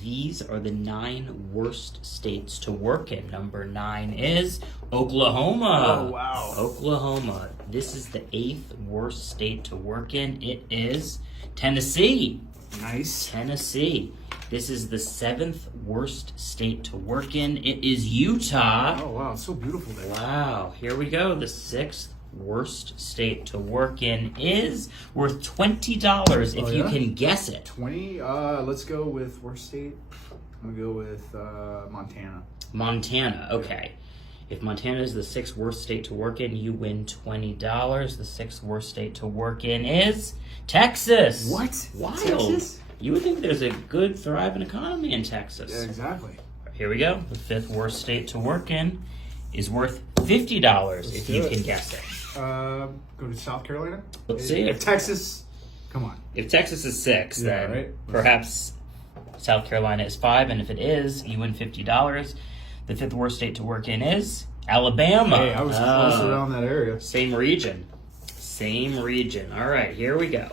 These are the 9 worst states to work in. Number 9 is Oklahoma. Oh, wow. Oklahoma. This is the 8th worst state to work in. It is Tennessee. Nice. Tennessee. This is the 7th worst state to work in. It is Utah. Oh, wow. It's so beautiful there. Wow. Here we go. The 6th worst state to work in is worth $20 if you can guess it. 20? Let's go with worst state. I'm going to go with Montana. Montana. Okay. If Montana is the 6th worst state to work in, you win $20. The 6th worst state to work in is Texas. What? Wild. Texas? You would think there's a good, thriving economy in Texas. Yeah, exactly. Here we go. The 5th worst state to work in is worth $50 if you can guess it. Go to South Carolina? Let's see. If Texas, come on. If Texas is 6, Yeah, then right? perhaps South Carolina is 5, and if it is, you win $50. The 5th worst state to work in is Alabama. Hey, I was close around that area. Same region. Same region. All right, here we go.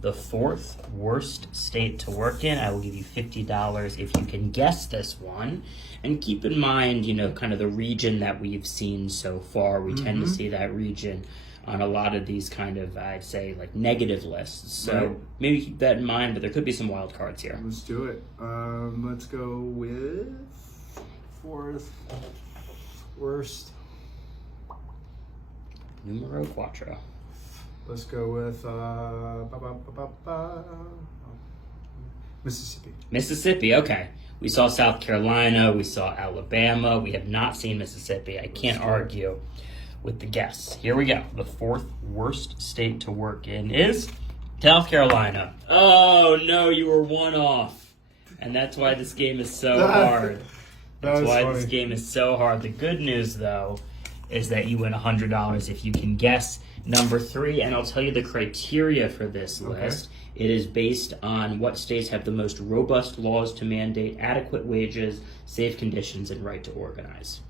The 4th worst state to work in. I will give you $50 if you can guess this one. And keep in mind, kind of the region that we've seen so far. We tend to see that region on a lot of these kind of, I'd say, like negative lists. So Right. maybe keep that in mind, but there could be some wild cards here. Let's do it. Let's go with 4th worst. Numero quattro. Let's go with Mississippi. Mississippi, okay. We saw South Carolina, we saw Alabama, we have not seen Mississippi. I can't argue with the guess. Here we go. The 4th worst state to work in is South Carolina. Oh, no, you were one off. And that's why this game is so hard. That's why this game is so hard. The good news, though, is that you win $100 if you can guess number 3, and I'll tell you the criteria for this list. It is based on what states have the most robust laws to mandate adequate wages, safe conditions, and right to organize.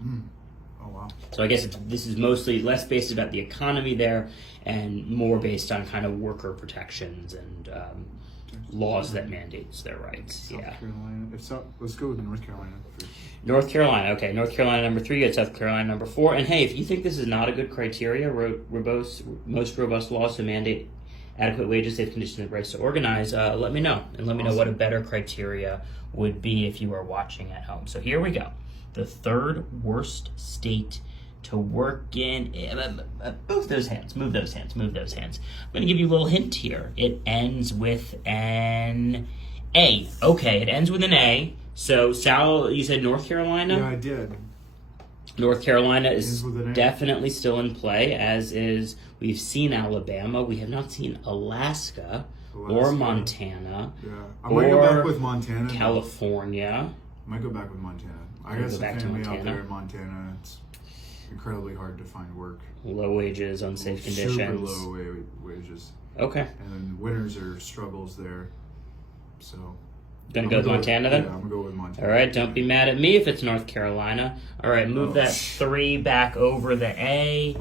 Oh, wow. So I guess this is mostly less based about the economy there and more based on kind of worker protections and laws that mandates their rights. South Carolina. Let's go with North Carolina first. North Carolina. Okay, North Carolina number 3, you got South Carolina number 4. And hey, if you think this is not a good criteria, most robust laws to mandate adequate wages, safe conditions, and rights to organize, let me know. And let me know what a better criteria would be if you are watching at home. So here we go. The 3rd worst state to work in. Move those hands. Move those hands. Move those hands. I'm going to give you a little hint here. It ends with an A. Okay, it ends with an A. So, Sal, you said North Carolina? Yeah, I did. North Carolina is Ends with an A. definitely still in play, as is, we've seen Alabama. We have not seen Alaska. Or Montana. Yeah. I might go back with Montana. California. I might go back with Montana. I You'll got go some back to family out Montana? there in Montana. It's incredibly hard to find work. Low wages, unsafe conditions. Super low wages. Okay. And then winters are struggles there. So. Gonna go with Montana then? Yeah, I'm gonna go with Montana. All right, don't be mad at me if it's North Carolina. All right, move that 3 back over the A.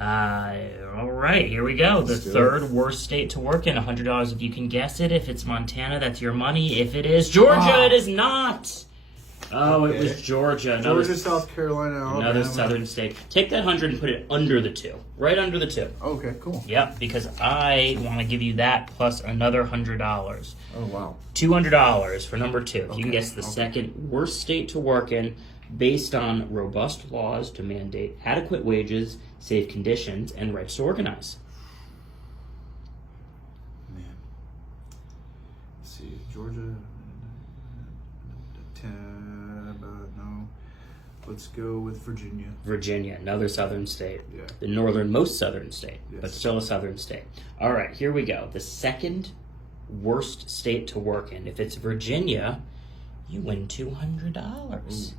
All right, here we go. The 3rd worst state to work in. $100 if you can guess it. If it's Montana, that's your money. If it is Georgia, it is not. Oh, Okay. it was Georgia. Georgia, South Carolina, Alabama. Another southern state. Take that 100 and put it under the 2. Right under the 2. Okay, cool. Yep, because I want to give you that plus another $100. Oh, wow. $200 for number 2. If you can Okay, guess the 2nd worst state to work in based on robust laws to mandate adequate wages, safe conditions, and rights to organize. Man. Let's see. Georgia. No. Let's go with Virginia. Virginia, another southern state. Yeah. The northernmost southern state, but Yes. still a southern state. All right, here we go. The 2nd worst state to work in. If it's Virginia, you win $200.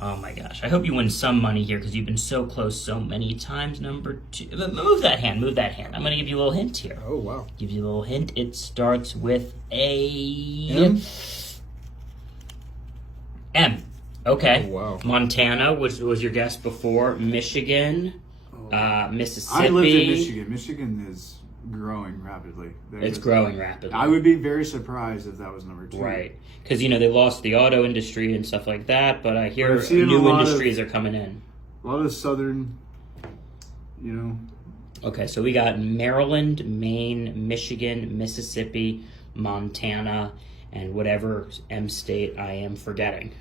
Oh my gosh. I hope you win some money here because you've been so close so many times. Number 2. Move that hand. Move that hand. I'm going to give you a little hint here. Oh, wow. Give you a little hint. It starts with a M? M. Okay. Oh, wow. Montana, which was your guess before. Michigan, Mississippi. I lived in Michigan. Michigan is growing rapidly. It's growing rapidly. I would be very surprised if that was number 2. Right. Because, they lost the auto industry and stuff like that, but I hear I've seen new industries are coming in. A lot of southern, Okay, so we got Maryland, Maine, Michigan, Mississippi, Montana, and whatever M state I am forgetting.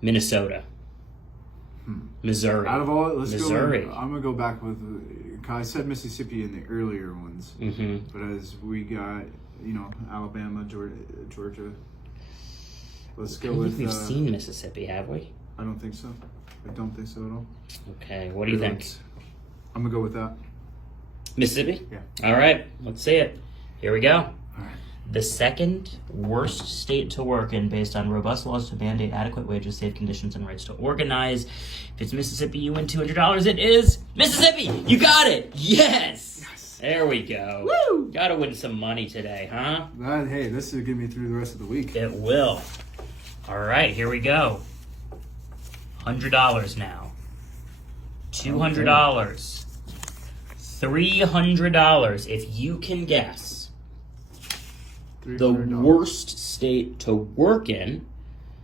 Minnesota. Missouri. Out of all, Missouri. I'm going to go back with, I said Mississippi in the earlier ones. Mm-hmm. But as we got, Alabama, Georgia. Let's I go don't with. think we've seen Mississippi, have we? I don't think so. I don't think so at all. Okay, what do you think? I'm going to go with that. Mississippi? Yeah. All right, let's see it. Here we go. All right. The second worst state to work in based on robust laws to mandate adequate wages, safe conditions, and rights to organize. If it's Mississippi, you win $200. It is Mississippi! You got it! Yes! There we go. Woo! Gotta win some money today, huh? Hey, this will get me through the rest of the week. It will. All right, here we go. $100 now. $200. $300. If you can guess the $300. worst state to work in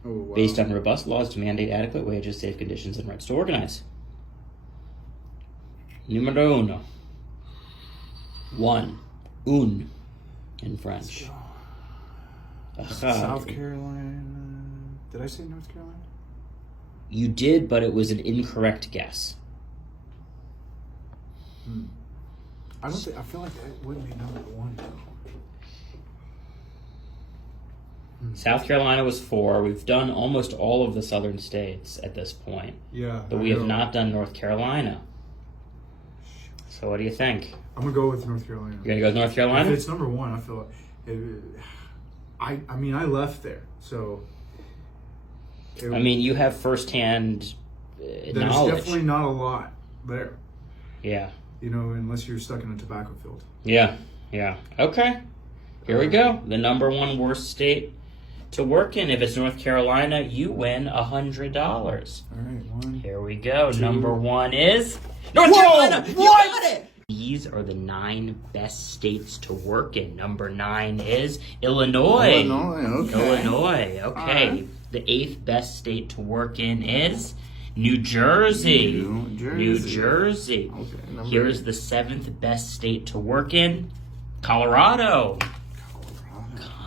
Oh, wow. based on robust laws to mandate adequate wages, safe conditions, and rights to organize. Numero uno. One. Un. In French. South Carolina. Did I say North Carolina? You did, but it was an incorrect guess. I feel like that wouldn't be number 1 though. South Carolina was 4. We've done almost all of the southern states at this point. Yeah. But we have not done North Carolina. So what do you think? I'm gonna go with North Carolina. You're going to go with North Carolina? If it's number 1, I feel like I left there, so. You have firsthand There's knowledge. definitely not a lot there, Yeah. unless you're stuck in a tobacco field. Yeah. Okay. Here we go. The number 1 worst state to work in. If it's North Carolina, you win $100. All right, 1. Here we go. 2. Number 1 is North Whoa! Carolina. You What? got it. These are the 9 best states to work in. Number 9 is Illinois. Okay. Illinois. Okay. Alright. The 8th best state to work in is New Jersey. New Jersey. Okay. Here's the 7th best state to work in Colorado.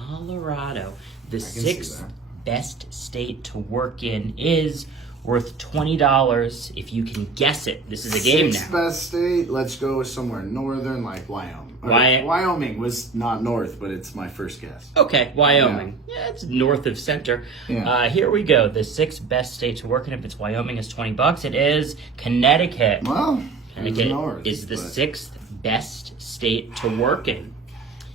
Colorado. The see 6th that. best state to work in is worth $20 if you can guess it. This is a game Sixth now. best state. Let's go with somewhere northern, like Wyoming. Wyoming was not north, but it's my first guess. Okay, Wyoming. Yeah, it's north of center. Yeah. Here we go. The 6th best state to work in, if it's Wyoming, is $20. It is Connecticut. Well, Connecticut north, is the but- 6th best state to work in.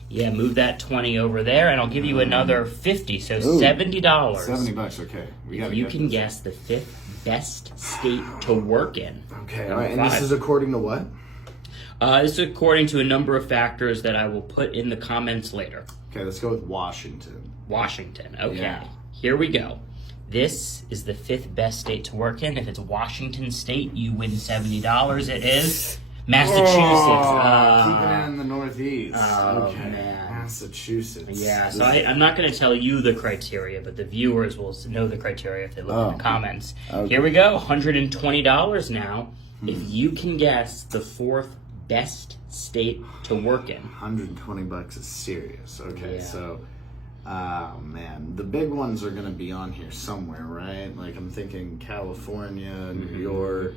Yeah, move that 20 over there, and I'll give you another 50, so Ooh, $70. $70. Okay, we got. You can guess the 5th best state to work in. Okay, all Number right. And this 5. is according to what? This is according to a number of factors that I will put in the comments later. Okay, let's go with Washington. Washington. Okay. Yeah. Here we go. This is the 5th best state to work in. If it's Washington State, you win $70. It is Massachusetts. Keeping it in the Northeast. Oh, okay, man. Massachusetts. Yeah, so I'm not going to tell you the criteria, but the viewers will know the criteria if they look in the comments. Okay. Here we go, $120 now. If you can guess the 4th best state to work in. $120 is serious. Okay, Yeah. so, man, the big ones are gonna be on here somewhere, right? Like I'm thinking California, New York.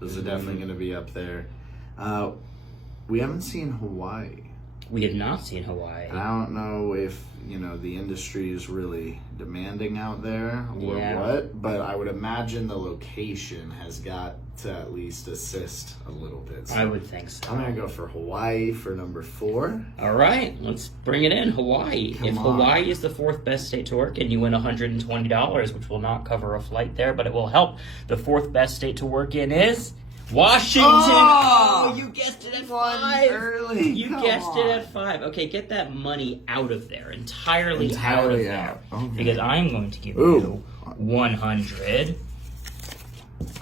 Those are definitely gonna be up there. We haven't seen Hawaii. We have not seen Hawaii. And I don't know if, the industry is really demanding out there or Yeah. what, but I would imagine the location has got to at least assist a little bit. So I would think so. I'm going to go for Hawaii for number 4. All right, let's bring it in. Hawaii. If on. Hawaii is the 4th best state to work in, you win $120, which will not cover a flight there, but it will help. The 4th best state to work in is Washington. Oh! You guessed it at One 5. early. You Come guessed it on. at 5. Okay, get that money out of there. Entirely out of Entirely there. out. Okay. Because I'm going to give Ooh. you $100.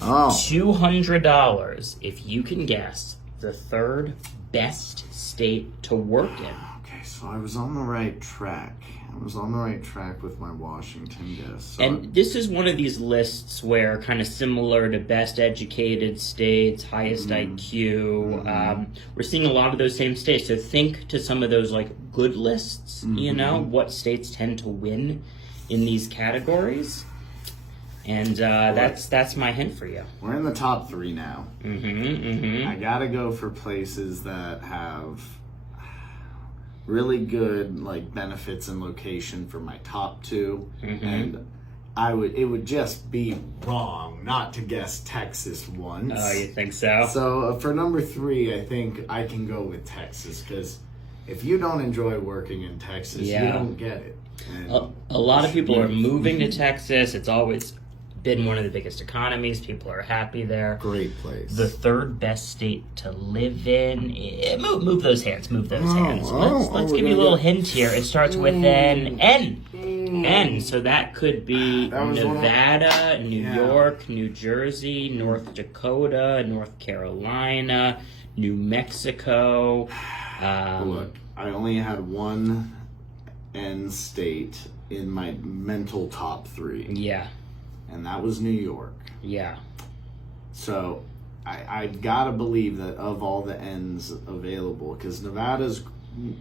Oh. $200 if you can guess the third best state to work in. Okay, so I was on the right track. I was on the right track with my Washington guess. So And this is one of these lists where, kind of similar to best educated states, highest IQ, we're seeing a lot of those same states. So think to some of those like good lists, you know, what states tend to win in these categories. And that's my hint for you. we're in the top 3 now. Mm-hmm. I gotta go for places that have really good like benefits and location for my top 2, and it would just be wrong not to guess Texas once. Oh, you think so? So for number 3, I think I can go with Texas, because if you don't enjoy working in Texas, you Yeah. don't get it. And A lot of people are moving to Texas. It's always been one of the biggest economies. People are happy there. great place. The third best state to live in. Move those hands. Move those hands. Let's give you a little hint here. It starts with an N. N. So that could be That was Nevada, New Yeah. York, New Jersey, North Dakota, North Carolina, New Mexico. Look, I only had one N state in my mental top 3, Yeah. and that was New York. Yeah. So I've got to believe that of all the N's available, because Nevada's,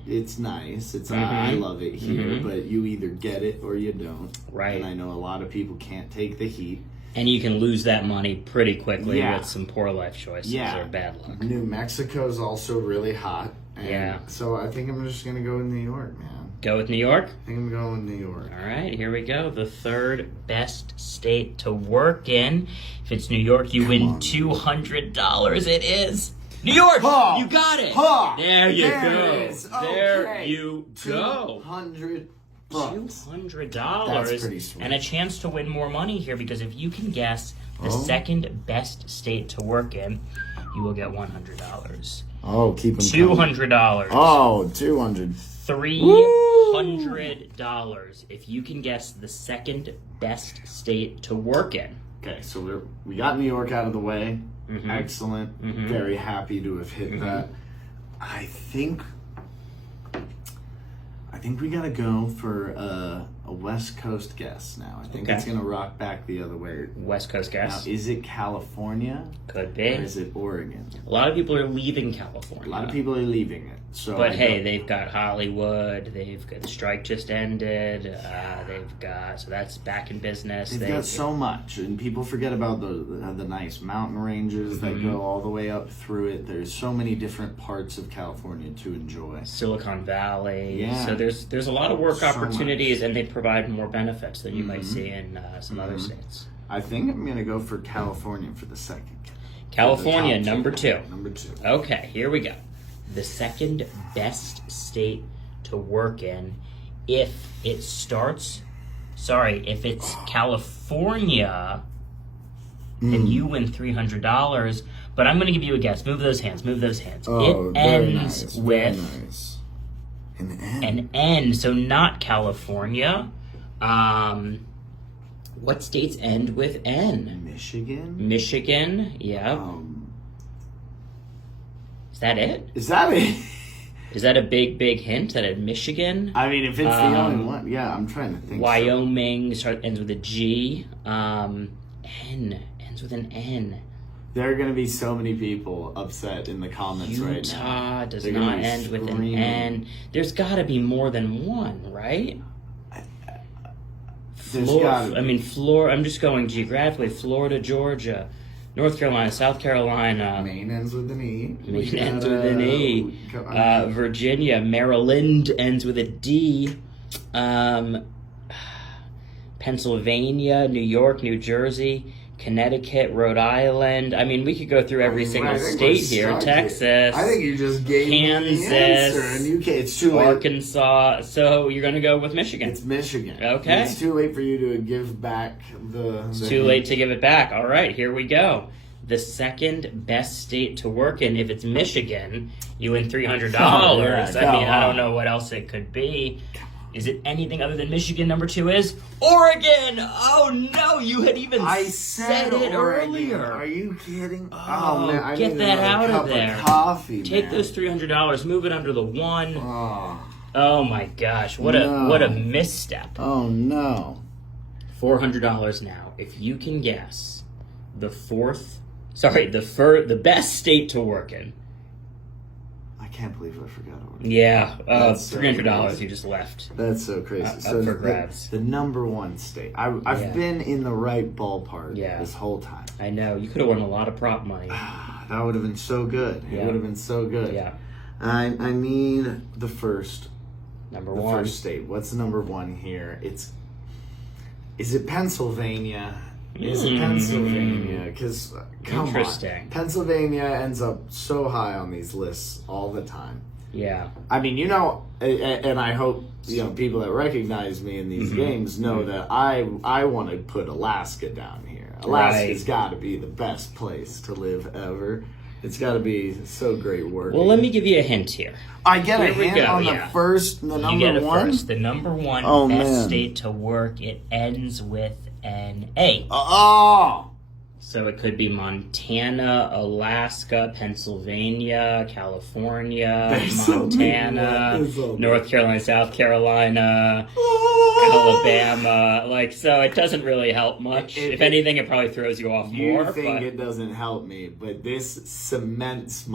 it's nice. I love it here, but you either get it or you don't. Right. And I know a lot of people can't take the heat. And you can lose that money pretty quickly Yeah. with some poor life choices Yeah. or bad luck. New Mexico's also really hot. And Yeah. So I think I'm just going to go with New York, man. Go with New York? I think I'm going with New York. All right, here we go. The third best state to work in. If it's New York, you win $200. It is New York. Ha! You got it. Ha! There you There go. it is. There Okay. you go. $200. $200 That's pretty sweet. and a chance to win more money here, because if you can guess the second best state to work in, you will get $100. Oh, keep them $200. Oh, 200. $300 if you can guess the second best state to work in. Okay, so we got New York out of the way. Excellent. Very happy to have hit that. I think we gotta go for a West Coast guess now. I think Okay. it's gonna rock back the other way. West Coast Now, guess. is it California Could or be. is it Oregon? A lot of people are leaving California. A lot of people are leaving it. So But I hey, don't- they've got Hollywood. They've got the strike just ended. They've got, so that's back in business. they've got so much, and people forget about the nice mountain ranges that go all the way up through it. There's so many different parts of California to enjoy. Silicon Valley. Yeah. So there's a lot of work So opportunities, and they provide more benefits than you might see in some other states. I think I'm gonna go for California for the second. California, For the top number 2. Number 2. Okay, here we go. The second best state to work in, if it's California, then you win $300. But I'm going to give you a guess. Move those hands. Move those hands. Oh, It very ends nice. with Very nice. An N. an N, so not California. What states end with N? Michigan. Michigan. Yeah. Is that it? Is that it? Is that a big hint? That at Michigan? I mean, if it's the only one, yeah. I'm trying to think. Wyoming ends with a G. N ends with an N. There are going to be so many people upset in the comments right now. Utah does They're gonna not be end with an screaming. N. There's got to be more than one, right? There's gotta be. I mean, Florida. I'm just going geographically. Florida, Georgia, North Carolina, South Carolina. Maine ends with an E. Maine ends with an E. I mean, Virginia, Maryland ends with a D. Pennsylvania, New York, New Jersey, Connecticut, Rhode Island. I mean, we could go through every single I think we're state here. stuck Texas, I think you just gave me the Kansas, answer, and you can't. It's too late. Arkansas. So you're going to go with Michigan. It's Michigan. Okay. It's too late for you to give back the. It's too late to give it back. All right, here we go. The second best state to work in, if it's Michigan, you win $300. Oh, yeah, I mean, come I on. don't know what else it could be. Is it anything other than Michigan? Number 2 is Oregon. Oh no, you had even I said it Oregon. earlier. Are you kidding? Oh, man, I get need that another out of cup there. Coffee, Take man. those $300, move it under the 1. Oh, Oh my gosh, what No. a misstep. oh no. $400 now. If you can guess the best state to work in. I can't believe I forgot Oregon. Yeah, That's so $300 crazy. you just left. That's so crazy. Up So for grabs. the number 1 state. I've Yeah. been in the right ballpark Yeah. this whole time. I know, you could have won a lot of prop money. That would have been so good. It Yeah. would have been so good. Yeah, I need the first number the 1. first state. What's number 1 here? Is it Pennsylvania? Is it Pennsylvania? Because come Interesting. on, Pennsylvania ends up so high on these lists all the time. Yeah, I mean, and I hope people that recognize me in these games know that I want to put Alaska down here. Alaska's got to be the best place to live ever. It's got to be so great work. well, let me give you a hint here. I get a Here we hint go, on yeah. the You number get it 1. first. The number 1 Oh, best man. state to work, it ends with an A. Oh, So it could be Montana, Alaska, Pennsylvania, California, There's so many Montana, ones. There's so North Carolina, South Carolina, Oh. Alabama. So it doesn't really help much. If anything, it probably throws you off You more. think But it doesn't help me, but this cements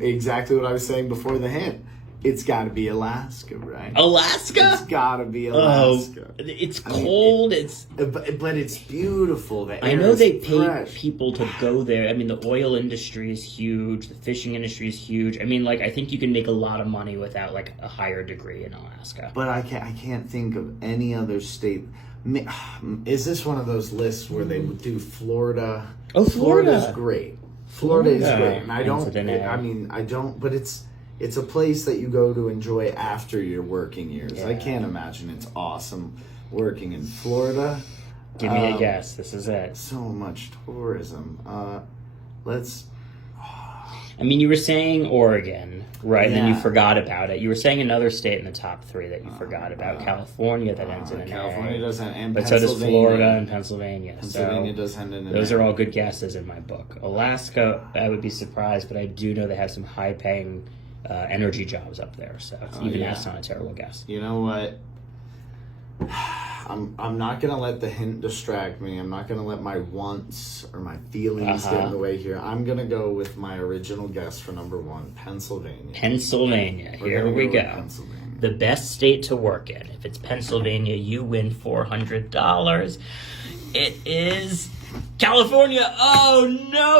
exactly what I was saying before the hint. It's got to be Alaska, right? Alaska? It's got to be Oh, Alaska. it's I mean, cold. But it's beautiful. The I air know is they pay fresh. people to go there. I mean, the oil industry is huge. The fishing industry is huge. I mean, I think you can make a lot of money without a higher degree in Alaska. But I can't think of any other state. Is this one of those lists where they would do Florida? Oh, Florida. Florida's great. Florida is Florida. great, and I Ends with an A. don't. But it's a place that you go to enjoy after your working years. I Yeah. can't imagine it's awesome working in Florida. Give me a guess. This is it. So much tourism. Let's. I mean, you were saying Oregon, right? And then you Yeah. forgot about it. You were saying another state in the top 3 that you forgot about. California that ends in an California A. doesn't, and But so does Pennsylvania. Florida and Pennsylvania. Pennsylvania So does end in an those A. are all good guesses in my book. Alaska, I would be surprised, but I do know they have some high-paying energy jobs up there. So even yeah. that's not a terrible guess. You know what? I'm not gonna let the hint distract me. I'm not gonna let my wants or my feelings get in the way here. I'm gonna go with my original guess for number 1, Pennsylvania. Pennsylvania. We're Here gonna we with go. Pennsylvania. The best state to work in. If it's Pennsylvania, you win $400. It is California. Oh no!